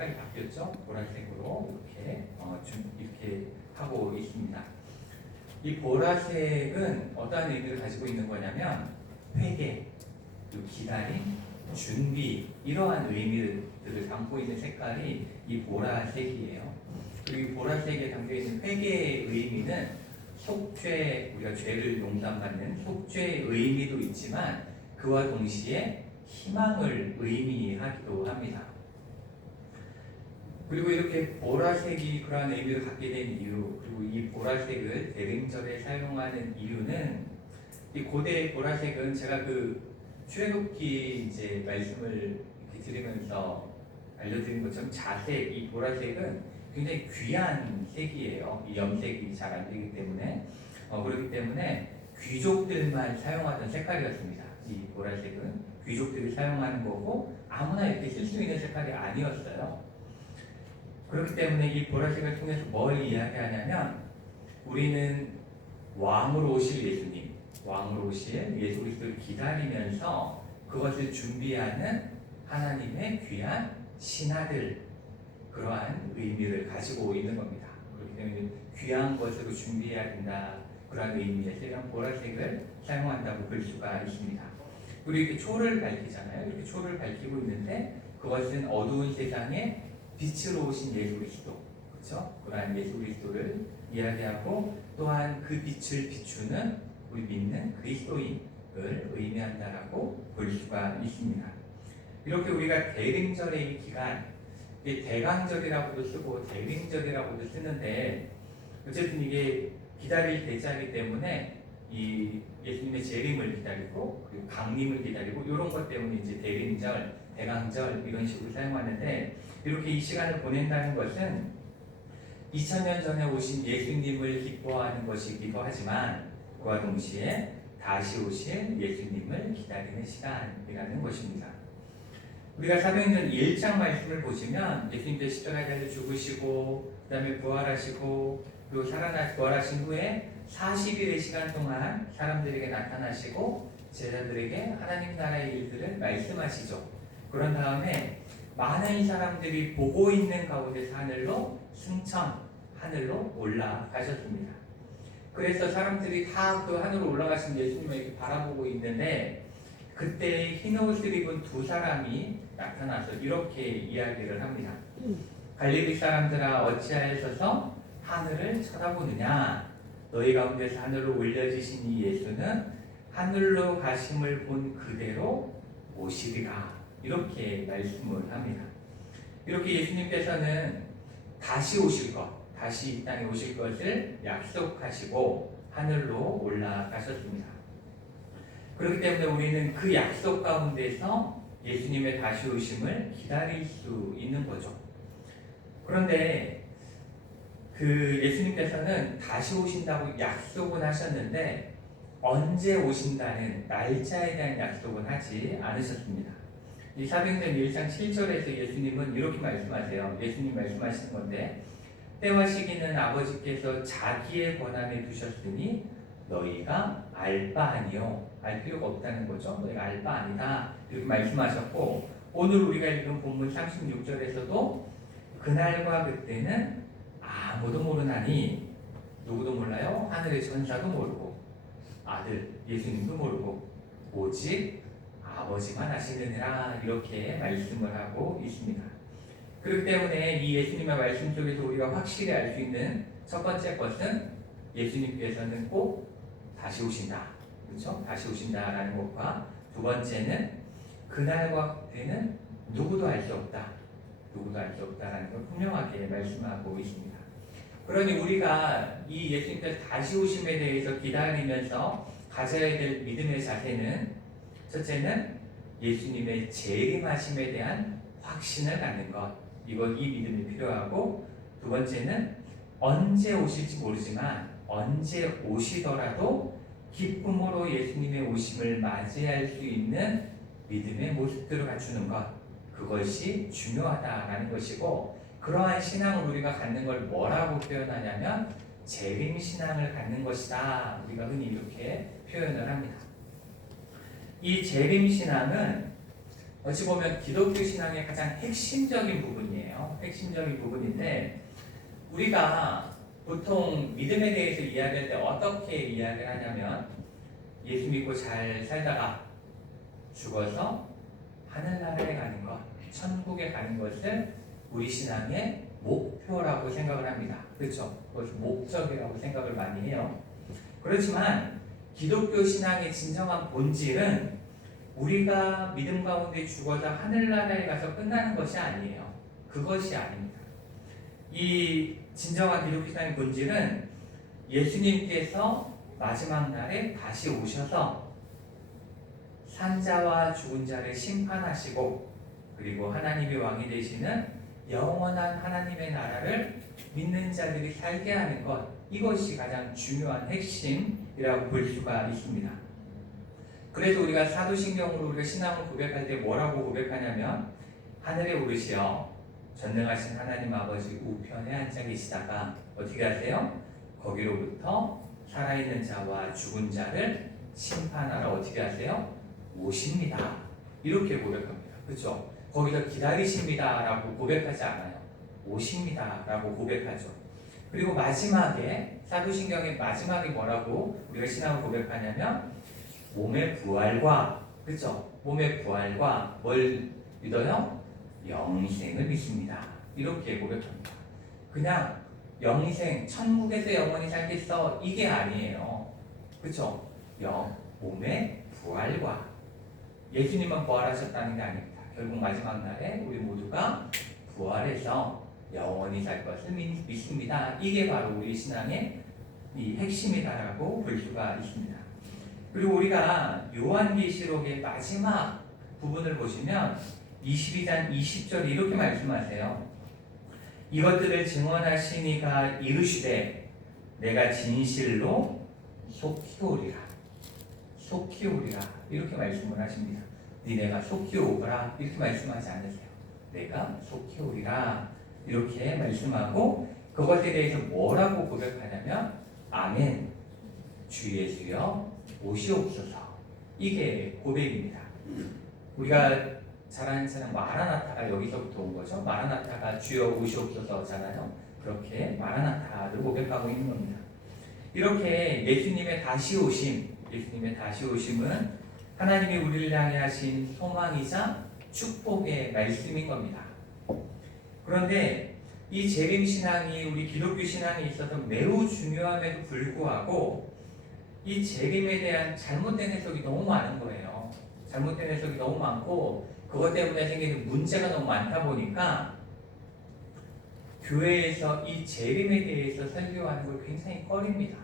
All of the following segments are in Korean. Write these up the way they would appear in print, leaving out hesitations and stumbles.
색깔이 바뀌었죠. 보라색으로 이렇게 하고 있습니다. 이 보라색은 어떠한 의미를 가지고 있는 거냐면 회개, 기다림, 준비 이러한 의미들을 담고 있는 색깔이 이 보라색이에요. 그리고 이 보라색에 담겨 있는 회개의 의미는 속죄, 우리가 죄를 용서받는 속죄의 의미도 있지만 그와 동시에 희망을 의미하기도 합니다. 그리고 이렇게 보라색이 그러한 의미를 갖게 된 이유, 그리고 이 보라색을 대림절에 사용하는 이유는 이 고대 보라색은 제가 출애굽기 이제 말씀을 이렇게 드리면서 알려드린 것처럼 자색, 이 보라색은 굉장히 귀한 색이에요. 이 염색이 잘 안 되기 때문에 그렇기 때문에 귀족들만 사용하던 색깔이었습니다. 이 보라색은 귀족들이 사용하는 거고 아무나 이렇게 쓸 수 있는 색깔이 아니었어요. 그렇기 때문에 이 보라색을 통해서 뭘 이야기하냐면 우리는 왕으로 오실 예수님, 왕으로 오실 예수 그리스도를 기다리면서 그것을 준비하는 하나님의 귀한 신하들, 그러한 의미를 가지고 있는 겁니다. 그렇기 때문에 귀한 것으로 준비해야 된다, 그러한 의미에서 이런 보라색을 사용한다고 볼 수가 있습니다. 그리고 이렇게 초를 밝히잖아요. 이렇게 초를 밝히고 있는데 그것은 어두운 세상에 빛으로 오신 예수 그리스도, 그렇죠? 그러한 예수 그리스도를 이야기하고 또한 그 빛을 비추는 우리 믿는 그리스도인을 의미한다라고 볼 수가 있습니다. 이렇게 우리가 대림절의 이 기간, 대강절이라고도 쓰고 대림절이라고도 쓰는데 어쨌든 이게 기다릴 대자이기 때문에 이 예수님의 재림을 기다리고 그리고 강림을 기다리고 이런 것 때문에 이제 대림절, 대강절 이런 식으로 사용하는데 이렇게 이 시간을 보낸다는 것은 2000년 전에 오신 예수님을 기뻐하는 것이기도 하지만 그와 동시에 다시 오실 예수님을 기다리는 시간이라는 것입니다. 우리가 사도행전 1장 말씀을 보시면 예수님께서 십자가에 달려 죽으시고 그 다음에 부활하시고 그리고 부활하신 후에 40일의 시간 동안 사람들에게 나타나시고 제자들에게 하나님 나라의 일들을 말씀하시죠. 그런 다음에 많은 사람들이 보고 있는 가운데서 하늘로 올라가셨습니다. 그래서 사람들이 다 그 하늘로 올라가신 예수님을 이렇게 바라보고 있는데 그때 흰 옷을 입은 두 사람이 나타나서 이렇게 이야기를 합니다. 갈릴리 사람들아 어찌하여서 하늘을 쳐다보느냐? 너희 가운데서 하늘로 올려지신 이 예수는 하늘로 가심을 본 그대로 오시리라. 이렇게 말씀을 합니다. 이렇게 예수님께서는 다시 오실 것, 다시 이 땅에 오실 것을 약속하시고 하늘로 올라가셨습니다. 그렇기 때문에 우리는 그 약속 가운데서 예수님의 다시 오심을 기다릴 수 있는 거죠. 그런데 예수님께서는 다시 오신다고 약속은 하셨는데 언제 오신다는 날짜에 대한 약속은 하지 않으셨습니다. 이 사도행전 1장 7절에서 예수님은 이렇게 말씀하세요. 예수님 말씀하시는 건데 때와 시기는 아버지께서 자기의 권한에 두셨으니 너희가 알 바 아니요. 알 필요가 없다는 거죠. 너희가 알 바 아니다. 이렇게 말씀하셨고 오늘 우리가 읽은 본문 36절에서도 그날과 그때는 아무도 모르나니 누구도 몰라요. 하늘의 천사도 모르고 아들 예수님도 모르고 오직 아버지만 아시느니라 이렇게 말씀을 하고 있습니다. 그렇기 때문에 이 예수님의 말씀 속에서 우리가 확실히 알 수 있는 첫 번째 것은 예수님께서는 꼭 다시 오신다. 그렇죠? 다시 오신다라는 것과 두 번째는 그날과 그때는 누구도 알 수 없다. 누구도 알 수 없다라는 걸 분명하게 말씀하고 있습니다. 그러니 우리가 이 예수님께서 다시 오심에 대해서 기다리면서 가져야 될 믿음의 자세는 첫째는 예수님의 재림하심에 대한 확신을 갖는 것. 이 믿음이 필요하고 두 번째는 언제 오실지 모르지만 언제 오시더라도 기쁨으로 예수님의 오심을 맞이할 수 있는 믿음의 모습들을 갖추는 것. 그것이 중요하다라는 것이고 그러한 신앙을 우리가 갖는 걸 뭐라고 표현하냐면 재림신앙을 갖는 것이다. 우리가 흔히 이렇게 표현을 합니다. 이 재림신앙은 어찌 보면 기독교 신앙의 가장 핵심적인 부분이에요. 핵심적인 부분인데 우리가 보통 믿음에 대해서 이야기할 때 어떻게 이야기를 하냐면 예수 믿고 잘 살다가 죽어서 하늘나라에 가는 것, 천국에 가는 것을 우리 신앙의 목표라고 생각을 합니다. 그렇죠? 그것을 목적이라고 생각을 많이 해요. 그렇지만 기독교 신앙의 진정한 본질은 우리가 믿음 가운데 죽어서 하늘나라에 가서 끝나는 것이 아니에요. 그것이 아닙니다. 이 진정한 기독교 신앙의 본질은 예수님께서 마지막 날에 다시 오셔서 산자와 죽은 자를 심판하시고 그리고 하나님의 왕이 되시는 영원한 하나님의 나라를 믿는 자들이 살게 하는 것, 이것이 가장 중요한 핵심이라고 볼 수가 있습니다. 그래서 우리가 사도신경으로 우리가 신앙을 고백할 때 뭐라고 고백하냐면 하늘에 오르시어 전능하신 하나님 아버지 우편에 앉아 계시다가 어떻게 하세요? 거기로부터 살아있는 자와 죽은 자를 심판하러 어떻게 하세요? 오십니다. 이렇게 고백합니다. 그렇죠? 거기서 기다리십니다 라고 고백하지 않아요. 오십니다 라고 고백하죠. 그리고 마지막에 사도신경의 마지막에 뭐라고 우리가 신앙을 고백하냐면 몸의 부활과, 그렇죠? 몸의 부활과 뭘 믿어요? 영생을 믿습니다. 이렇게 고백합니다. 그냥 영생, 천국에서 영원히 살겠어, 이게 아니에요. 그렇죠? 몸의 부활과, 예수님만 부활하셨다는 게 아닙니다. 결국 마지막 날에 우리 모두가 부활해서 영원히 살 것을 믿습니다. 이게 바로 우리 신앙의 이 핵심이다라고 볼 수가 있습니다. 그리고 우리가 요한계시록의 마지막 부분을 보시면 22장 20절에 이렇게 말씀하세요. 이것들을 증언하신 이가 이르시되 내가 진실로 속히 오리라. 속히 오리라. 이렇게 말씀을 하십니다. 니네가 속히 오거라. 이렇게 말씀하지 않으세요. 내가 속히 오리라. 이렇게 말씀하고 그것에 대해서 뭐라고 고백하냐면 아멘. 주 예수여 오시옵소서. 이게 고백입니다. 우리가 잘 아는 사람 마라나타가 여기서부터 온 거죠. 마라나타가 주여 오시옵소서잖아요. 그렇게 마라나타를 고백하고 있는 겁니다. 이렇게 예수님의 다시 오심은 하나님이 우리를 향해 하신 소망이자 축복의 말씀인 겁니다. 그런데 이 재림신앙이 우리 기독교 신앙에 있어서 매우 중요함에도 불구하고 이 재림에 대한 잘못된 해석이 너무 많은 거예요. 잘못된 해석이 너무 많고 그것 때문에 생기는 문제가 너무 많다 보니까 교회에서 이 재림에 대해서 설교하는 걸 굉장히 꺼립니다.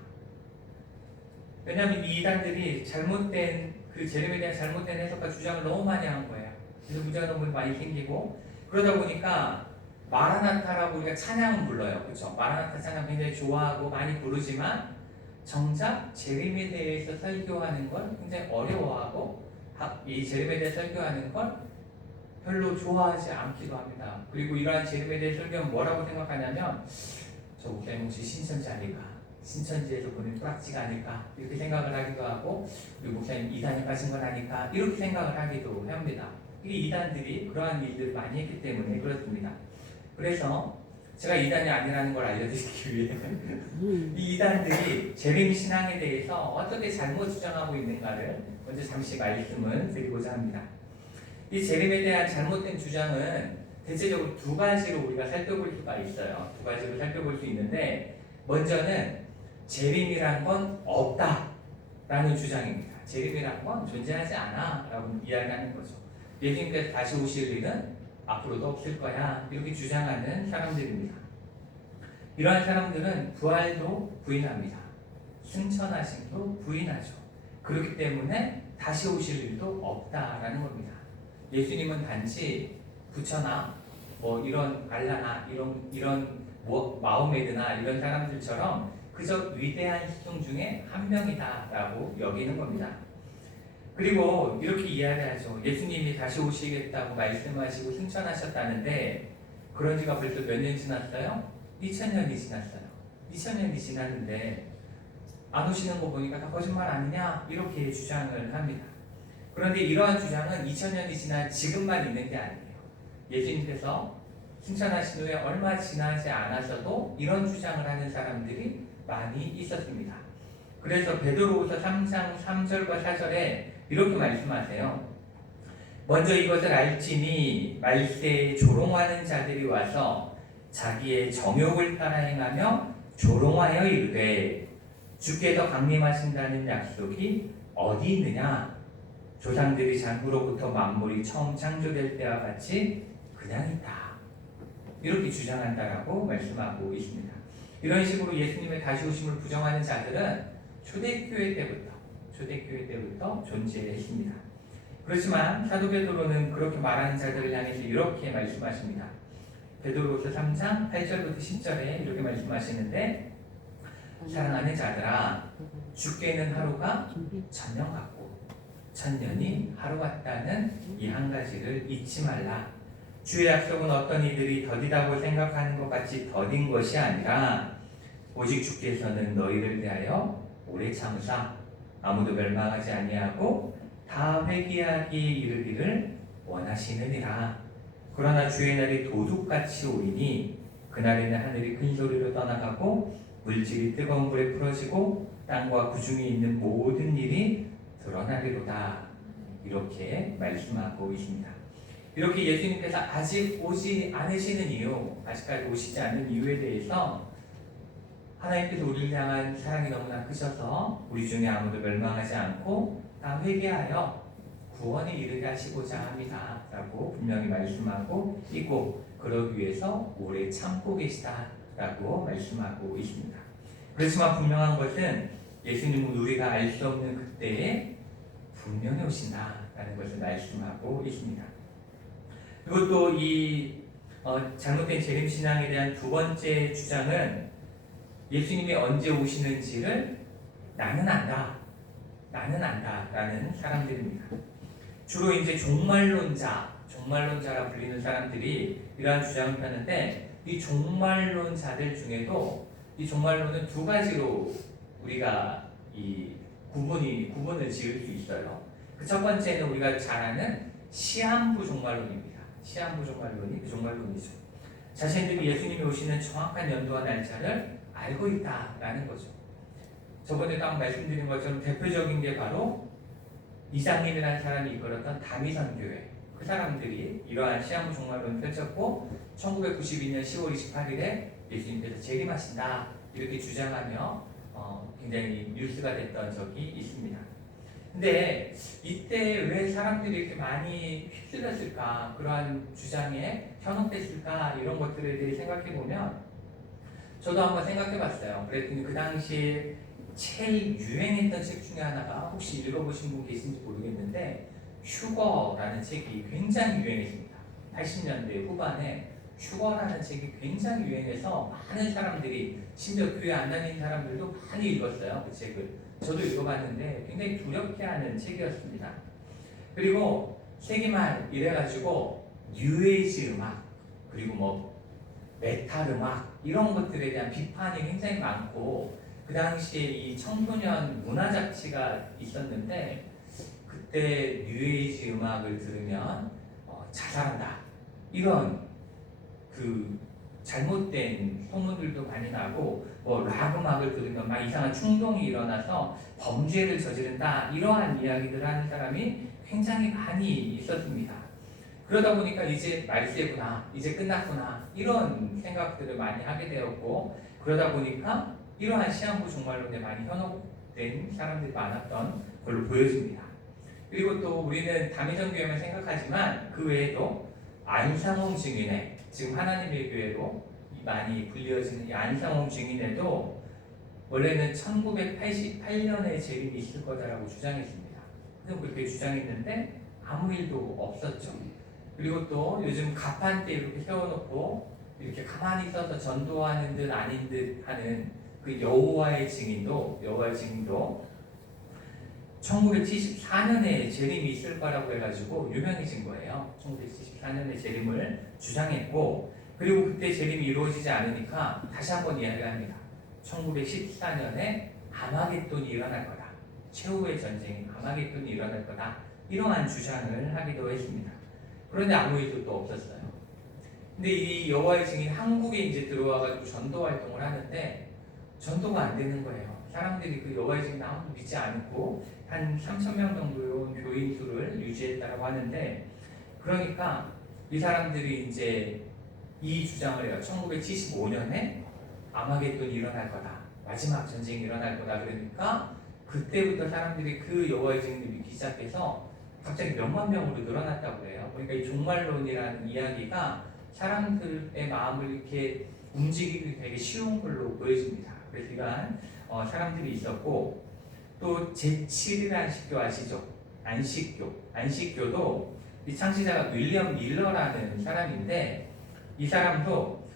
왜냐하면 이 이단들이 잘못된 그 재림에 대한 잘못된 해석과 주장을 너무 많이 한 거예요. 그래서 문제가 너무 많이 생기고 그러다 보니까 마라나타라고 우리가 찬양은 불러요. 그렇죠? 마라나타 찬양 굉장히 좋아하고 많이 부르지만 정작 재림에 대해서 설교하는 걸 굉장히 어려워하고 이 재림에 대해 설교하는 걸 별로 좋아하지 않기도 합니다. 그리고 이러한 재림에 대해 설교는 뭐라고 생각하냐면 저 목사님 혹시 신천지 아닐까? 신천지에서 보낸 토락지가 아닐까? 이렇게 생각을 하기도 하고 우리 목사님 이단에 빠진 건 아닐까? 이렇게 생각을 하기도 합니다. 이 이단들이 그러한 일들을 많이 했기 때문에 그렇습니다. 그래서 제가 이단이 아니라는 걸 알려드리기 위해 이 이단들이 재림 신앙에 대해서 어떻게 잘못 주장하고 있는가를 먼저 잠시 말씀을 드리고자 합니다. 이 재림에 대한 잘못된 주장은 대체적으로 두 가지로 우리가 살펴볼 수가 있어요. 두 가지로 살펴볼 수 있는데 먼저는 재림이란 건 없다라는 주장입니다. 재림이란 건 존재하지 않아라고 이야기하는 거죠. 예수님께서 다시 오실 일은 앞으로도 없을 거야 이렇게 주장하는 사람들입니다. 이러한 사람들은 부활도 부인합니다. 승천하심도 부인하죠. 그렇기 때문에 다시 오실 일도 없다라는 겁니다. 예수님은 단지 부처나 뭐 이런 알라나 이런 뭐 마호메드나 이런 사람들처럼 그저 위대한 스승 중에 한 명이다라고 여기는 겁니다. 그리고 이렇게 이야기하죠. 예수님이 다시 오시겠다고 말씀하시고 승천하셨다는데 그런 지가 벌써 몇 년 지났어요? 2000년이 지났어요. 2000년이 지났는데 안 오시는 거 보니까 다 거짓말 아니냐? 이렇게 주장을 합니다. 그런데 이러한 주장은 2000년이 지난 지금만 있는 게 아니에요. 예수님께서 승천하신 후에 얼마 지나지 않아서도 이런 주장을 하는 사람들이 많이 있었습니다. 그래서 베드로후서 3장 3절과 4절에 이렇게 말씀하세요. 먼저 이것을 알지니 말세에 조롱하는 자들이 와서 자기의 정욕을 따라 행하며 조롱하여 이르되 주께서 강림하신다는 약속이 어디 있느냐? 조상들이 장부로부터 만물이 처음 창조될 때와 같이 그냥 있다. 이렇게 주장한다라고 말씀하고 있습니다. 이런 식으로 예수님의 다시 오심을 부정하는 자들은 초대교회 때부터 존재했습니다. 그렇지만 사도 베드로는 그렇게 말하는 자들을 향해서 이렇게 말씀하십니다. 베드로후서 3장 8절부터 10절에 이렇게 말씀하시는데 사랑하는 자들아 주께는 하루가 천년 같고 천년이 하루 같다는 이 한 가지를 잊지 말라. 주의 약속은 어떤 이들이 더디다고 생각하는 것 같이 더딘 것이 아니라 오직 주께서는 너희를 대하여 오래 참으사 아무도 멸망하지 아니하고 다 회개하기 이르기를 원하시느니라. 그러나 주의 날이 도둑같이 오리니 그날에는 하늘이 큰 소리로 떠나가고 물질이 뜨거운 불에 풀어지고 땅과 그 중에 있는 모든 일이 드러나리로다. 이렇게 말씀하고 있습니다. 이렇게 예수님께서 아직 오지 않으시는 이유, 아직까지 오시지 않는 이유에 대해서 하나님께서 우리를 향한 사랑이 너무나 크셔서 우리 중에 아무도 멸망하지 않고 다 회개하여 구원에 이르게 하시고자 합니다 라고 분명히 말씀하고 있고 그러기 위해서 오래 참고 계시다 라고 말씀하고 있습니다. 그렇지만 분명한 것은 예수님은 우리가 알 수 없는 그때에 분명히 오신다라는 것을 말씀하고 있습니다. 그리고 또 이 잘못된 재림신앙에 대한 두 번째 주장은 예수님이 언제 오시는지를 나는 안다 라는 사람들입니다. 주로 이제 종말론자라 불리는 사람들이 이러한 주장을 펴는데 이 종말론자들 중에도 이 종말론은 두 가지로 우리가 이 구분을 지을 수 있어요. 그 첫 번째는 우리가 잘 아는 시한부 종말론입니다. 시한부 종말론이 그 종말론이죠. 자신들이 예수님이 오시는 정확한 연도와 날짜를 알고 있다라는 거죠. 저번에도 한번 말씀드린 것처럼 대표적인 게 바로 이장님이라는 사람이 이끌었던 다미선 교회. 그 사람들이 이러한 시한부 종말론을 펼쳤고 1992년 10월 28일에 예수님께서 재림하신다 이렇게 주장하며 굉장히 뉴스가 됐던 적이 있습니다. 근데 이때 왜 사람들이 이렇게 많이 휩쓸렸을까? 그러한 주장에 현혹됐을까? 이런 것들에 대해 생각해 보면 저도 한번 생각해 봤어요. 그랬더니 그 당시에 제일 유행했던 책 중에 하나가 혹시 읽어보신 분 계신지 모르겠는데 휴거라는 책이 굉장히 유행했습니다. 80년대 후반에 휴거라는 책이 굉장히 유행해서 많은 사람들이 심지어 교회 안 다니는 사람들도 많이 읽었어요. 그 책을. 저도 읽어봤는데 굉장히 두렵게 하는 책이었습니다. 그리고 세기말 이래가지고 뉴에이지 음악 그리고 뭐 메탈 음악 이런 것들에 대한 비판이 굉장히 많고 그 당시에 이 청소년 문화 잡지가 있었는데 그때 뉴에이지 음악을 들으면 자살한다 이런 그 잘못된 소문들도 많이 나고 락 음악을 들으면 막 이상한 충동이 일어나서 범죄를 저지른다 이러한 이야기들을 하는 사람이 굉장히 많이 있었습니다. 그러다 보니까 이제 말세구나 이제 끝났구나 이런 생각들을 많이 하게 되었고 그러다 보니까 이러한 시한부 종말론에 많이 현혹된 사람들이 많았던 걸로 보여집니다. 그리고 또 우리는 다미전 교회만 생각하지만 그 외에도 안상홍 증인회 지금 하나님의 교회로 많이 불리어지는 이 안상홍 증인회도 원래는 1988년에 재림이 있을 거다라고 주장했습니다. 그래서 그렇게 주장했는데 아무 일도 없었죠. 그리고 또 요즘 가판대 이렇게 세워놓고 이렇게 가만히 있어서 전도하는 듯 아닌 듯 하는 그 여호와의 증인도 1974년에 재림이 있을 거라고 해가지고 유명해진 거예요. 1974년에 재림을 주장했고 그리고 그때 재림이 이루어지지 않으니까 다시 한번 이야기합니다. 1914년에 아마겟돈이 일어날 거다. 최후의 전쟁인 아마겟돈이 일어날 거다. 이러한 주장을 하기도 했습니다. 그런데 아무 일도 또 없었어요. 근데 이 여호와의 증인 한국에 이제 들어와가지고 전도 활동을 하는데 전도가 안 되는 거예요. 사람들이 그 여호와의 증인 아무도 믿지 않고 한 3,000명 정도의 교인 수를 유지했다고 하는데, 그러니까 이 사람들이 이제 이 주장을 해요. 1975년에 아마겟돈이 일어날 거다. 마지막 전쟁이 일어날 거다. 그러니까 그때부터 사람들이 그 여호와의 증인을 믿기 시작해서 갑자기 몇만 명으로 늘어났다고 해요. 그러니까 이 종말론이라는 이야기가 사람들의 마음을 이렇게 움직이기 되게 쉬운 걸로 보여집니다. 그래서 이러한 사람들이 있었고, 또 제7일 안식교 아시죠? 안식교도 이 창시자가 윌리엄 밀러라는 사람인데, 이 사람도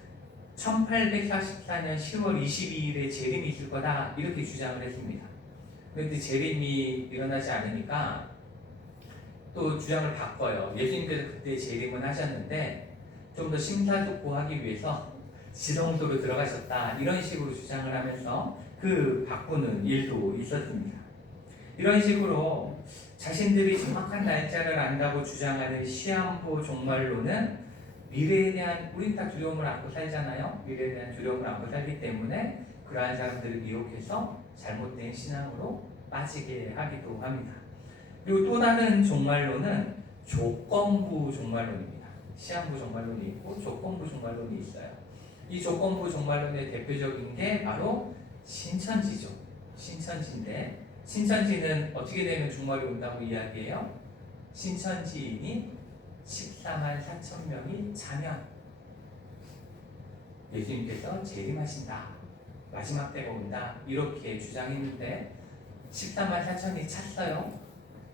1844년 10월 22일에 재림이 있을 거다 이렇게 주장을 했습니다. 그런데 재림이 일어나지 않으니까 또 주장을 바꿔요. 예수님께서 그때 재림은 하셨는데 좀 더 심사숙고하기 위해서 지성소로 들어가셨다 이런 식으로 주장을 하면서 그 바꾸는 일도 있었습니다. 이런 식으로 자신들이 정확한 날짜를 안다고 주장하는 시한부 종말론은 미래에 대한, 우린 다 두려움을 안고 살잖아요. 미래에 대한 두려움을 안고 살기 때문에 그러한 사람들을 미혹해서 잘못된 신앙으로 빠지게 하기도 합니다. 그리고 또 다른 종말론은 조건부 종말론입니다. 시한부 종말론이 있고 조건부 종말론이 있어요. 이 조건부 종말론의 대표적인 게 바로 신천지죠. 신천지인데, 신천지는 어떻게 되면 종말이 온다고 이야기해요? 신천지인이 14만 4천 명이 차면 예수님께서 재림하신다, 마지막 때가 온다 이렇게 주장했는데 14만 4천이 찼어요.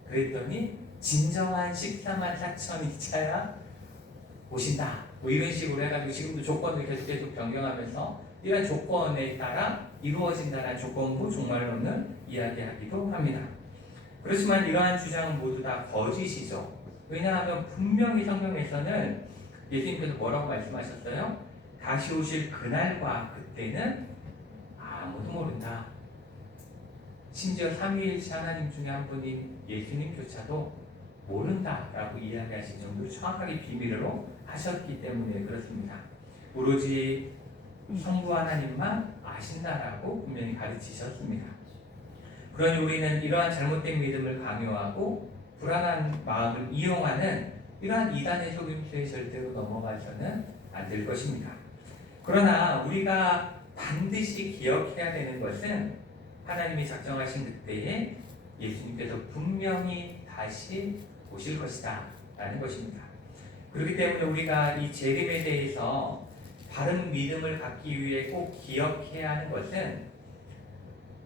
그랬더니 진정한 14만 4천이 차야 오신다 뭐 이런 식으로 해가지고 지금도 조건을 계속 변경하면서 이런 조건에 따라 이루어진다는 조건부 종말론을 이야기하기도 합니다. 그렇지만 이러한 주장은 모두 다 거짓이죠. 왜냐하면 분명히 성경에서는 예수님께서 뭐라고 말씀하셨어요? 다시 오실 그날과 그때는 아무도 모른다. 심지어 삼위일체 하나님 중에 한 분인 예수님조차도 모른다라고 이야기하신 정도로 정확하게 비밀로 하셨기 때문에 그렇습니다. 오로지 성부 하나님만 아신다라고 분명히 가르치셨습니다. 그러니 우리는 이러한 잘못된 믿음을 강요하고 불안한 마음을 이용하는 이러한 이단의 속임수에 절대로 넘어가서는 안 될 것입니다. 그러나 우리가 반드시 기억해야 되는 것은 하나님이 작정하신 그때에 예수님께서 분명히 다시 오실 것이다 라는 것입니다. 그렇기 때문에 우리가 이 재림에 대해서 바른 믿음을 갖기 위해 꼭 기억해야 하는 것은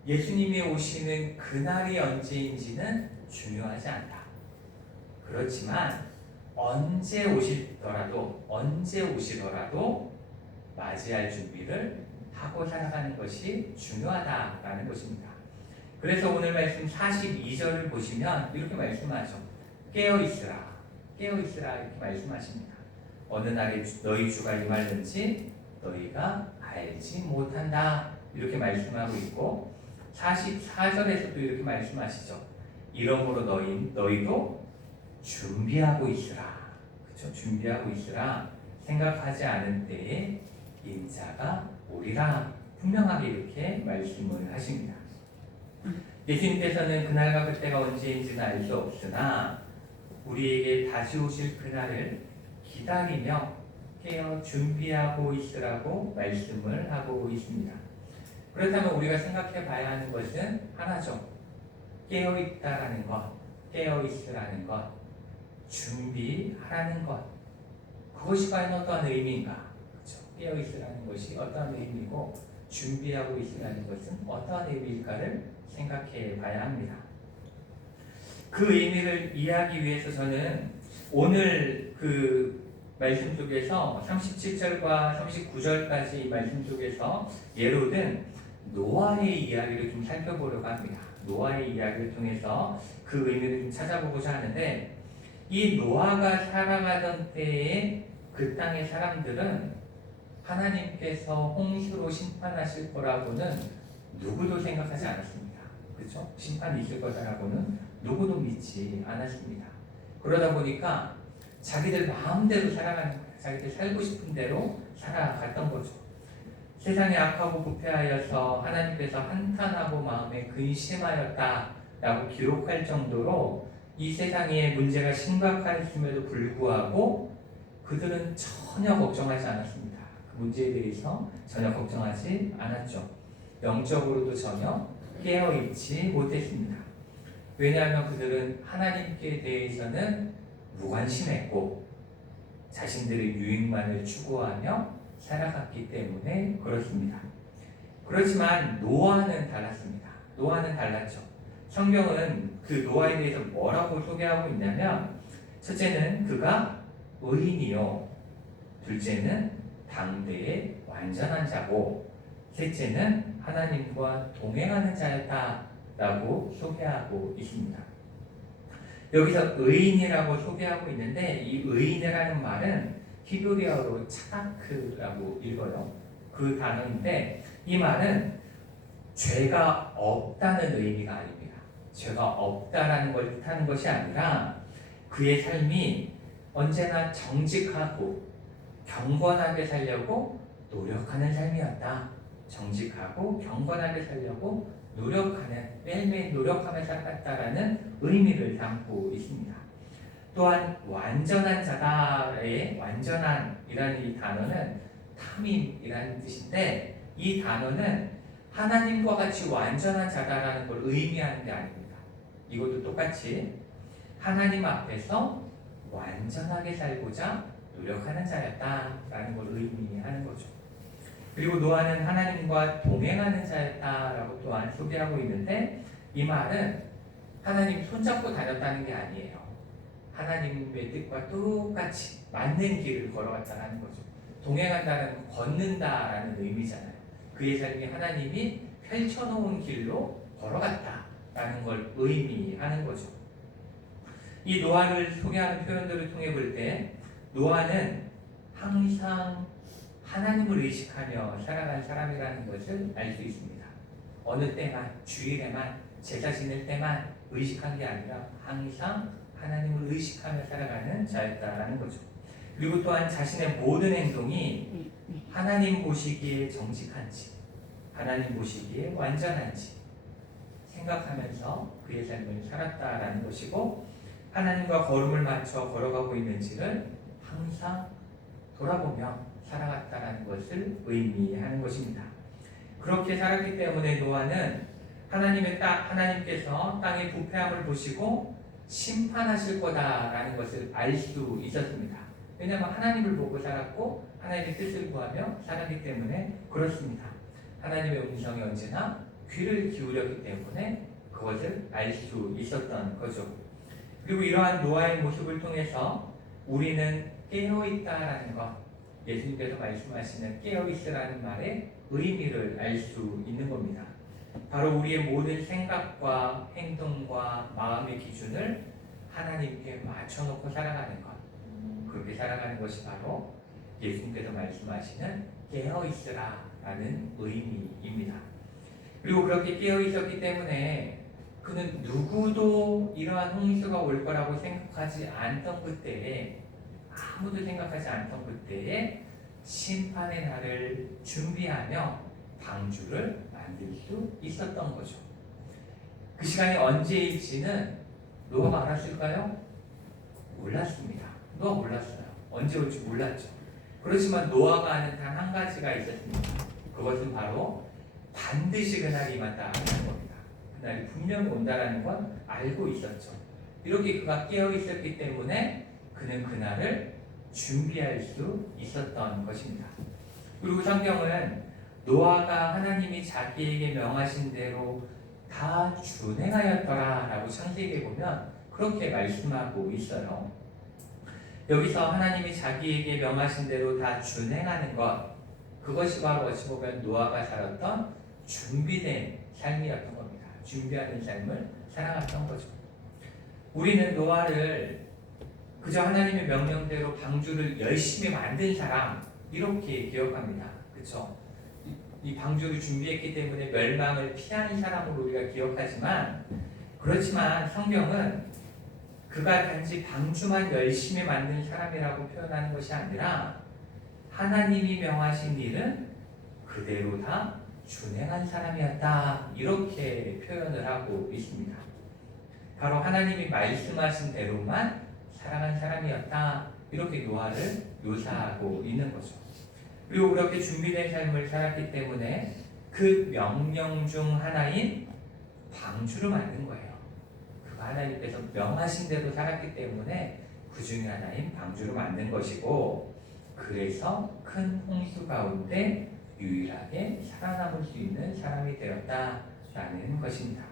예수님이 오시는 그날이 언제인지는 중요하지 않다. 그렇지만 언제 오시더라도 맞이할 준비를 하고 살아가는 것이 중요하다라는 것입니다. 그래서 오늘 말씀 42절을 보시면 이렇게 말씀하죠. 깨어있으라 이렇게 말씀하십니다. 어느 날에 너희 주가 임하는지 너희가 알지 못한다 이렇게 말씀하고 있고, 44절에서도 이렇게 말씀하시죠. 이러므로 너희도 준비하고 있으라. 그렇죠? 준비하고 있으라. 생각하지 않은 때에 인자가 오리라. 분명하게 이렇게 말씀을 하십니다. 예수님께서는 그날과 그때가 언제인지는 알 수 없으나 우리에게 다시 오실 그날을 기다리며 깨어 준비하고 있으라고 말씀을 하고 있습니다. 그렇다면 우리가 생각해 봐야 하는 것은 하나죠. 깨어 있다라는 것, 깨어 있으라는 것, 준비하라는 것. 그것이 과연 어떠한 의미인가? 그렇죠? 깨어 있으라는 것이 어떠한 의미고 준비하고 있으라는 것은 어떠한 의미일까를 생각해 봐야 합니다. 그 의미를 이해하기 위해서 저는 오늘 그 말씀 속에서 37절과 39절까지 말씀 속에서 예로 든 노아의 이야기를 좀 살펴보려고 합니다. 노아의 이야기를 통해서 그 의미를 좀 찾아보고자 하는데, 이 노아가 살아가던 때에 그 땅의 사람들은 하나님께서 홍수로 심판하실 거라고는 누구도 생각하지 않았습니다. 그렇죠? 심판이 있을 거라고는 누구도 믿지 않았습니다. 그러다 보니까 자기들 마음대로 살아가는 거예요. 자기들 살고 싶은 대로 살아갔던 거죠. 세상이 악하고 부패하여서 하나님께서 한탄하고 마음에 근심하였다라고 기록할 정도로 이 세상에 문제가 심각했음에도 불구하고 그들은 전혀 걱정하지 않았습니다. 그 문제에 대해서 전혀 걱정하지 않았죠. 영적으로도 전혀 깨어있지 못했습니다. 왜냐하면 그들은 하나님께 대해서는 무관심했고 자신들의 유익만을 추구하며 살아갔기 때문에 그렇습니다. 그렇지만 노아는 달랐습니다. 노아는 달랐죠. 성경은 그 노아에 대해서 뭐라고 소개하고 있냐면 첫째는 그가 의인이요, 둘째는 당대의 완전한 자고, 셋째는 하나님과 동행하는 자였다라고 소개하고 있습니다. 여기서 의인이라고 소개하고 있는데 이 의인이라는 말은 히브리어로 차다크라고 읽어요. 그 단어인데 이 말은 죄가 없다는 의미가 아닙니다. 죄가 없다라는 걸 뜻하는 것이 아니라 그의 삶이 언제나 정직하고 경건하게 살려고 노력하는 삶이었다. 정직하고 경건하게 살려고 노력하는, 매일매일 노력하며 살았다라는 의미를 담고 있습니다. 또한 완전한 자다의 완전한이라는 이 단어는 탐임이라는 뜻인데 이 단어는 하나님과 같이 완전한 자다라는 걸 의미하는 게 아닙니다. 이것도 똑같이 하나님 앞에서 완전하게 살고자 노력하는 자였다라는 걸 의미하는 거죠. 그리고 노아는 하나님과 동행하는 자였다라고 또한 소개하고 있는데 이 말은 하나님 손잡고 다녔다는 게 아니에요. 하나님의 뜻과 똑같이 맞는 길을 걸어갔다는 거죠. 동행한다는 건 걷는다라는 의미잖아요. 그의 삶이 하나님이 펼쳐놓은 길로 걸어갔다라는 걸 의미하는 거죠. 이 노아를 소개하는 표현들을 통해 볼 때 노아는 항상 하나님을 의식하며 살아간 사람이라는 것을 알 수 있습니다. 어느 때만, 주일에만, 제사 지낼 때만 의식한 게 아니라 항상 하나님을 의식하며 살아가는 자였다라는 거죠. 그리고 또한 자신의 모든 행동이 하나님 보시기에 정직한지, 하나님 보시기에 완전한지 생각하면서 그의 삶을 살았다라는 것이고 하나님과 걸음을 맞춰 걸어가고 있는지를 항상 돌아보며 살아갔다라는 것을 의미하는 것입니다. 그렇게 살았기 때문에 노아는 하나님께서 땅의 부패함을 보시고 심판하실 거다라는 것을 알 수 있었습니다. 왜냐하면 하나님을 보고 살았고 하나님의 뜻을 구하며 살았기 때문에 그렇습니다. 하나님의 음성에 언제나 귀를 기울였기 때문에 그것을 알 수 있었던 거죠. 그리고 이러한 노아의 모습을 통해서 우리는 깨어있다라는 것, 예수님께서 말씀하시는 깨어있으라는 말의 의미를 알 수 있는 겁니다. 바로 우리의 모든 생각과 행동과 마음의 기준을 하나님께 맞춰놓고 살아가는 것, 그렇게 살아가는 것이 바로 예수님께서 말씀하시는 깨어있으라라는 의미입니다. 그리고 그렇게 깨어있었기 때문에 그는 누구도 이러한 홍수가 올 거라고 생각하지 않던 그때에, 아무도 생각하지 않던 그때에 심판의 날을 준비하며 방주를 만들 수 있었던 거죠. 그 시간이 언제일지는 노아가 알았을까요? 몰랐습니다. 노아 몰랐어요. 언제 올지 몰랐죠. 그렇지만 노아가 아는 단 한 가지가 있었습니다. 그것은 바로 반드시 그날이 임한다는 겁니다. 그날이 분명히 온다라는 건 알고 있었죠. 이렇게 그가 깨어 있었기 때문에 그는 그날을 준비할 수 있었던 것입니다. 그리고 성경은 노아가 하나님이 자기에게 명하신 대로 다 준행하였더라라고 창세기에 보면 그렇게 말씀하고 있어요. 여기서 하나님이 자기에게 명하신 대로 다 준행하는 것, 그것이 바로 어찌 보면 노아가 살았던 준비된 삶이었던 겁니다. 준비하는 삶을 살아갔던 거죠. 우리는 노아를 그저 하나님의 명령대로 방주를 열심히 만든 사람 이렇게 기억합니다. 그렇죠? 이 방주를 준비했기 때문에 멸망을 피하는 사람으로 우리가 기억하지만 그렇지만 성경은 그가 단지 방주만 열심히 만든 사람이라고 표현하는 것이 아니라 하나님이 명하신 일은 그대로 다 준행한 사람이었다. 이렇게 표현을 하고 있습니다. 바로 하나님이 말씀하신 대로만 살아간 사람이었다. 이렇게 노아를 묘사하고 있는 거죠. 그리고 그렇게 준비된 삶을 살았기 때문에 그 명령 중 하나인 방주를 만든 거예요. 그 하나님께서 명하신 대로 살았기 때문에 그 중에 하나인 방주를 만든 것이고, 그래서 큰 홍수 가운데 유일하게 살아남을 수 있는 사람이 되었다라는 것입니다.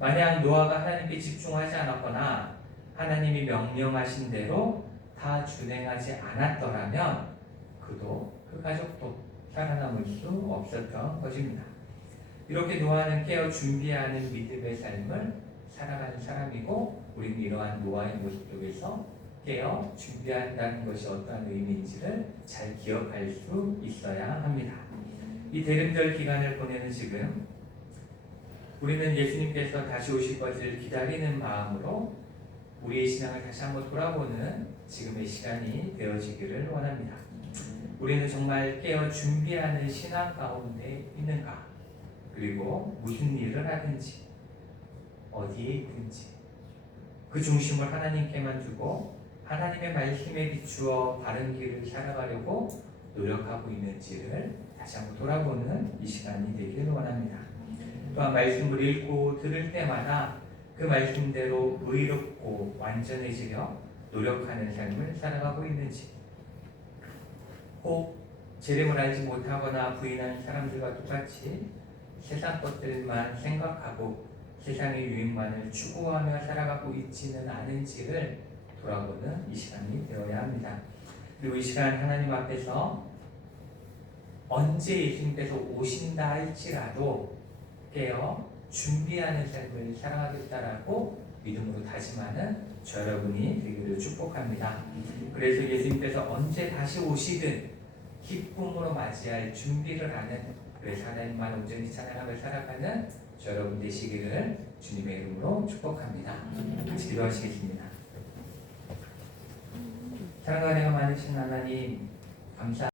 만약 노아가 하나님께 집중하지 않았거나 하나님이 명령하신 대로 다 준행하지 않았더라면 그도 그 가족도 살아남을 수 없었던 것입니다. 이렇게 노아는 깨어 준비하는 믿음의 삶을 살아가는 사람이고, 우리는 이러한 노아의 모습 속에서 깨어 준비한다는 것이 어떠한 의미인지를 잘 기억할 수 있어야 합니다. 이 대림절 기간을 보내는 지금 우리는 예수님께서 다시 오실 것을 기다리는 마음으로 우리의 신앙을 다시 한번 돌아보는 지금의 시간이 되어지기를 원합니다. 우리는 정말 깨어 준비하는 신앙 가운데 있는가? 그리고 무슨 일을 하든지 어디에 있든지 그 중심을 하나님께만 두고 하나님의 말씀에 비추어 바른 길을 살아가려고 노력하고 있는지를 다시 한번 돌아보는 이 시간이 되기를 원합니다. 또한 말씀을 읽고 들을 때마다 그 말씀대로 의롭고 완전해지려 노력하는 삶을 살아가고 있는지, 혹 재림을 알지 못하거나 부인하는 사람들과 똑같이 세상 것들만 생각하고 세상의 유익만을 추구하며 살아가고 있지는 않은지를 돌아보는 이 시간이 되어야 합니다. 그리고 이 시간 하나님 앞에서 언제 예수님께서 오신다 할지라도 깨어 준비하는 삶을 살아가겠다라고 믿음으로 다짐하는 저 여러분이 되기를 축복합니다. 그래서 예수님께서 언제 다시 오시든 기쁨으로 맞이할 준비를 하는, 그래서 하나님만 온전히 찬양하며 살아가는 저 여러분 되시기를 주님의 이름으로 축복합니다. 같이 기도하시겠습니다. 사랑과 은혜가 많으신 하나님, 감사합니다.